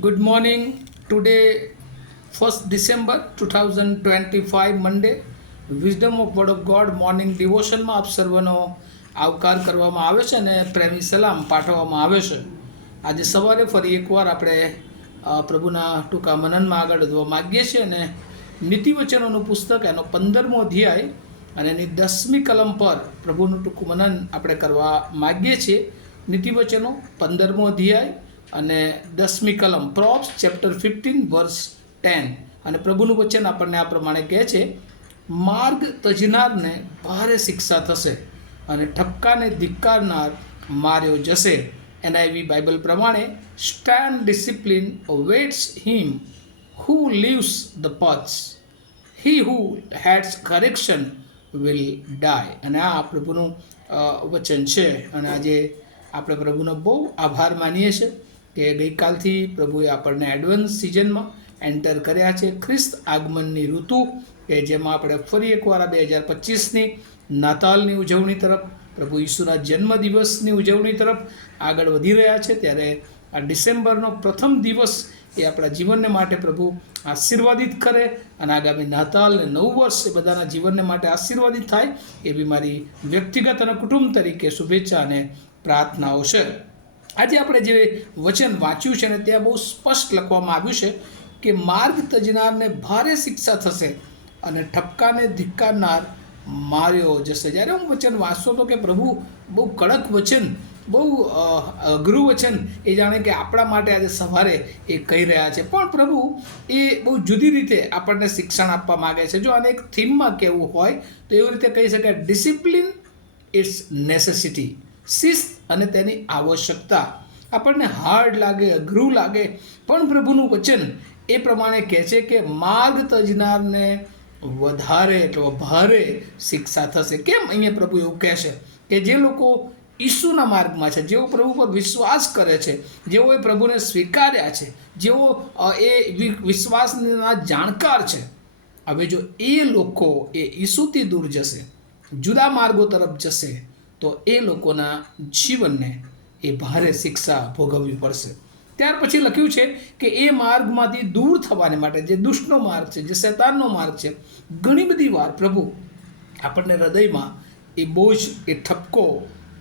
Good morning. Today, 1st December 2025, Monday. Wisdom of Word of God morning ડિવોશનમાં આપ સર્વનો આવકાર કરવામાં આવે છે અને પ્રેમી સલામ પાઠવવામાં આવે છે. આજે સવારે ફરી એકવાર આપણે પ્રભુના ટૂંકા મનનમાં આગળ વધવા માગીએ છીએ અને નીતિવચનોનું પુસ્તક એનો 15મો અધ્યાય અને એની 10મી કલમ પર પ્રભુનું ટૂંકું મનન આપણે કરવા માગીએ છીએ. નીતિવચનો 15મો અધ્યાય અને 10મી કલમ, પ્રોબ્સ ચેપ્ટર 15 વર્સ 10. અને પ્રભુનું વચન આપણને આ પ્રમાણે કહે છે, માર્ગ તજનારને ભારે શિક્ષા થશે અને ઠપકાને ધિક્કારનાર માર્યો જશે. NIV બાઇબલ પ્રમાણે, stand discipline awaits him who leaves the paths. He who hates correction will die. અને આ પ્રભુનું વચન છે. અને આજે આપણે પ્રભુનો બહુ આભાર માનીએ છીએ કે ગઈકાલથી પ્રભુએ આપણને એડવાન્સ સિઝનમાં એન્ટર કર્યા છે, ખ્રિસ્ત આગમનની ઋતુ, કે જેમાં આપણે ફરી એકવાર 2025ની નાતાલની ઉજવણી તરફ, પ્રભુ ઈસુના જન્મદિવસની ઉજવણી તરફ આગળ વધી રહ્યા છે. ત્યારે આ ડિસેમ્બરનો પ્રથમ દિવસ એ આપણા જીવનને માટે પ્રભુ આશીર્વાદિત કરે અને આગામી નાતાલ અને નવું વર્ષ એ બધાના જીવનને માટે આશીર્વાદિત થાય એવી મારી વ્યક્તિગત અને કુટુંબ તરીકે શુભેચ્છા અને પ્રાર્થનાઓ છે. આજે આપણે જે વચન વાંચ્યું છે ને ત્યાં બહુ સ્પષ્ટ લખવામાં આવ્યું છે કે માર્ગ તજનારને ભારે શિક્ષા થશે અને ઠપકાને ધિક્કારનાર માર્યો જશે. જ્યારે હું વચન વાંચતો હતો કે પ્રભુ બહુ કડક વચન, બહુ અઘરું વચન, એ જાણે કે આપણા માટે આજે સવારે એ કહી રહ્યા છે, પણ પ્રભુ એ બહુ જુદી રીતે આપણને શિક્ષણ આપવા માગે છે. જો આને એક થીમમાં કહેવું હોય તો એવી રીતે કહી શકાય, ડિસિપ્લિન ઇટ્સ નેસેસિટી, શિસ્ત અને તેની આવશ્યકતા. આપણને હાર્ડ લાગે, અઘરું લાગે, પણ પ્રભુનું વચન એ પ્રમાણે કહે છે કે માર્ગ તજનારને વધારે એટલે ભારે શિક્ષા થશે. કેમ અહીંયા પ્રભુ એવું કહે છે કે જે લોકો ઈસુના માર્ગમાં છે, જેઓ પ્રભુ પર વિશ્વાસ કરે છે, જેઓએ પ્રભુને સ્વીકાર્યા છે, જેઓ એ વિશ્વાસના જાણકાર છે, હવે જો એ લોકો એ ઈસુથી દૂર જશે, જુદા માર્ગો તરફ જશે, તો એ લોકોના જીવનને એ ભારે શિક્ષા ભોગવવી પડશે. ત્યાર પછી લખ્યું છે કે એ માર્ગમાંથી દૂર થવાને માટે, જે દુષ્ટનો માર્ગ છે, જે શૈતાનનો માર્ગ છે, ઘણી બધી વાર પ્રભુ આપણને હૃદયમાં એ બોજ, એ ઠપકો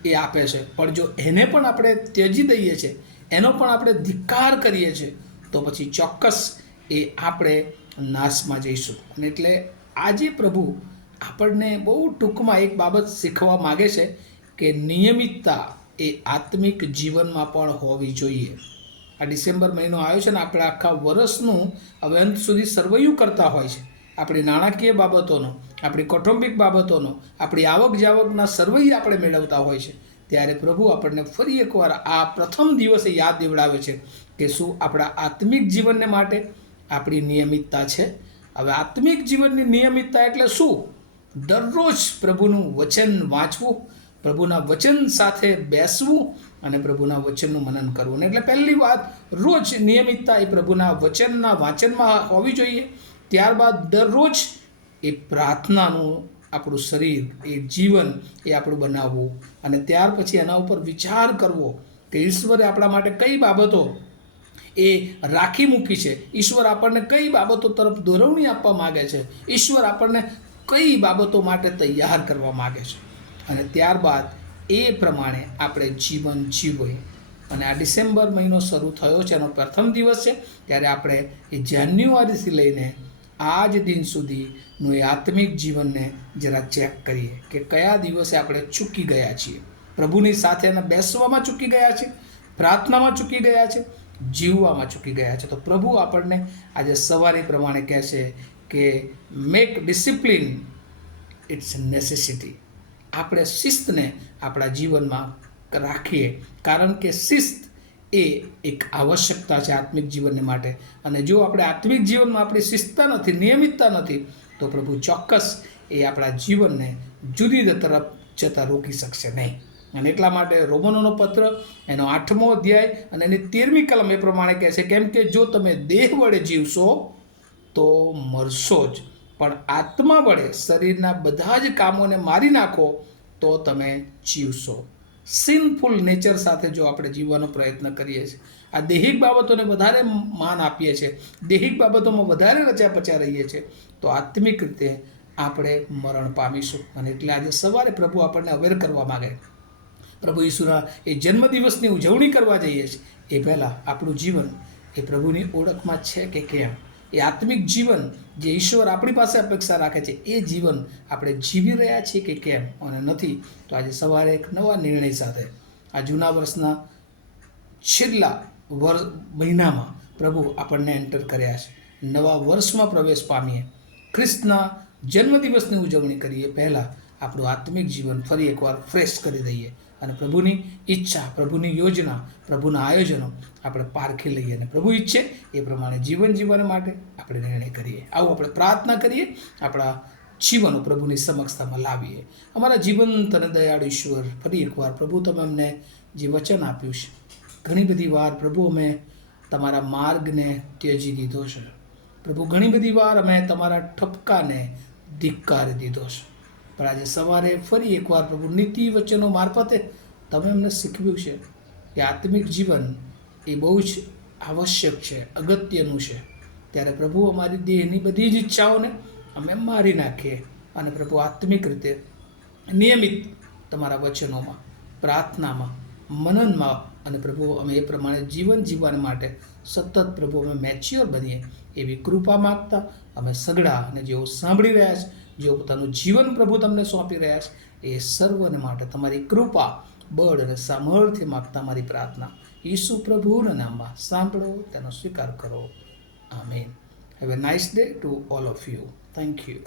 એ આપે છે. પણ જો એને પણ આપણે ત્યજી દઈએ છીએ, એનો પણ આપણે ધિક્કાર કરીએ છીએ, તો પછી ચોક્કસ એ આપણે નાશમાં જઈશું. અને એટલે આજે પ્રભુ આપણને બહુ ટૂંકમાં એક બાબત શીખવા માગે છે કે નિયમિતતા એ આત્મિક જીવનમાં પણ હોવી જોઈએ. આ ડિસેમ્બર મહિનો આવ્યો છે ને, આપણે આખા વર્ષનું હવે અંત સુધી સર્વૈયું કરતા હોય છે, આપણી નાણાકીય બાબતોનો, આપણી કૌટુંબિક બાબતોનો, આપણી આવક જાવકના સર્વૈયા આપણે મેળવતા હોય છે. ત્યારે પ્રભુ આપણને ફરી એકવાર આ પ્રથમ દિવસે યાદ દેવડાવે છે કે શું આપણા આત્મિક જીવનને માટે આપણી નિયમિતતા છે. હવે આત્મિક જીવનની નિયમિતતા એટલે શું? દરરોજ પ્રભુનું વચન વાંચવું, પ્રભુના વચન સાથે બેસવું અને પ્રભુના વચનનું મનન કરવું. એટલે પહેલી વાત, રોજ નિયમિતતા એ પ્રભુના વચનના વાંચનમાં હોવી જોઈએ. ત્યારબાદ દરરોજ એ પ્રાર્થનાનું આપણું શરીર, એ જીવન એ આપણું બનાવવું, અને ત્યાર પછી એના ઉપર વિચાર કરવો કે ઈશ્વરે આપણા માટે કઈ બાબતો એ રાખી મૂકી છે, ઈશ્વર આપણને કઈ બાબતો તરફ દોરવણી આપવા માગે છે, ઈશ્વર આપણને કઈ બાબતો માટે તૈયાર કરવા માગે છે, અને ત્યારબાદ એ પ્રમાણે આપણે જીવન જીવીએ. અને આ ડિસેમ્બર મહિનો શરૂ થયો છે, એનો પ્રથમ દિવસ છે. ત્યારે આપણે એ જાન્યુઆરીથી લઈને આજ દિન સુધીનું એ આત્મિક જીવનને જરા ચેક કરીએ કે કયા દિવસે આપણે ચૂકી ગયા છીએ, પ્રભુની સાથે એના બેસવામાં ચૂકી ગયા છે, પ્રાર્થનામાં ચૂકી ગયા છે, જીવવામાં ચૂકી ગયા છે. તો પ્રભુ આપણને આજે સવારે પ્રમાણે કહે છે કે મેક ડિસિપ્લિન ઇટ્સ નેસેસિટી. આપણે શિસ્તને આપણા જીવનમાં રાખીએ, કારણ કે શિસ્ત એ એક આવશ્યકતા છે આત્મિક જીવનને માટે. અને જો આપણે આત્મિક જીવનમાં આપણી શિસ્તતા નથી, નિયમિતતા નથી, તો પ્રભુ ચોક્કસ એ આપણા જીવનને જુદી તરફ જતાં રોકી શકશે નહીં. અને એટલા માટે રોમનોનો પત્ર એનો 8મો અધ્યાય અને એની 13મી કલમ એ પ્રમાણે કહે છે, કેમ કે જો તમે દેહ વડે જીવશો તો મરશો જ, પણ આત્મા વડે શરીરના બધા જ કામોને મારી નાખો તો તમે જીવશો. સિનફુલ નેચર સાથે જો આપણે જીવવાનો પ્રયત્ન કરીએ છીએ, આ દૈહિક બાબતોને વધારે માન આપીએ છીએ, દૈહિક બાબતોમાં વધારે રચ્યા પચ્યા રહીએ છીએ, તો આત્મિક રીતે આપણે મરણ પામીશું. અને એટલે આજે સવારે પ્રભુ આપણને અવેર કરવા માગે. પ્રભુ ઈસુના એ જન્મદિવસની ઉજવણી કરવા જઈએ છીએ એ પહેલાં આપણું જીવન એ પ્રભુની ઓળખમાં છે કે કેમ, એ આત્મિક જીવન જે ઈશ્વર આપણી પાસે અપેક્ષા રાખે છે એ જીવન આપણે જીવી રહ્યા છીએ કે કેમ, અને નથી તો આજે સવારે એક નવા નિર્ણય સાથે આ જૂના વર્ષના છેલ્લા મહિનામાં પ્રભુ આપણને એન્ટર કર્યા છે. નવા વર્ષમાં પ્રવેશ પામીએ, ખ્રિસ્તના જન્મદિવસની ઉજવણી કરીએ પહેલાં આપણું આત્મિક જીવન ફરી એકવાર ફ્રેશ કરી દઈએ અને પ્રભુની ઈચ્છા, પ્રભુની યોજના, પ્રભુના આયોજનો આપણે પારખી લઈએ અને પ્રભુ ઈચ્છે એ પ્રમાણે જીવન જીવવા માટે આપણે નિર્ણય કરીએ. આવું આપણે પ્રાર્થના કરીએ, આપણા જીવનો પ્રભુની સમક્ષતામાં લાવીએ. અમારા જીવંત અને દયાળુ ઈશ્વર, ફરી એકવાર પ્રભુ તમે અમને જે વચન આપ્યું છે, ઘણી બધી વાર પ્રભુ અમે તમારા માર્ગને ત્યજી દીધો છે. પ્રભુ ઘણી બધી વાર અમે તમારા ઠપકાને ધિક્કારી દીધો છે. પણ આજે સવારે ફરી એકવાર પ્રભુ નીતિ વચનો મારફતે તમે અમને શીખવ્યું છે કે આત્મિક જીવન એ બહુ જ આવશ્યક છે, અગત્યનું છે. ત્યારે પ્રભુ અમારી દેહની બધી જ ઈચ્છાઓને અમે મારી નાખીએ અને પ્રભુ આત્મિક રીતે નિયમિત તમારા વચનોમાં, પ્રાર્થનામાં, મનનમાં અને પ્રભુ અમે એ પ્રમાણે જીવન જીવવા માટે સતત પ્રભુ અમે મેચ્યોર બનીએ એવી કૃપા માગતા અમે સગડા અને જેઓ સાંભળી રહ્યા છે, જેઓ પોતાનું જીવન પ્રભુ તમને સોંપી રહ્યા છે, એ સર્વને માટે તમારી કૃપા, બળ અને સામર્થ્ય માગતા મારી પ્રાર્થના ઈસુ પ્રભુના નામમાં સાંભળો, તેનો સ્વીકાર કરો. Amen. Have a nice day to all of you. Thank you.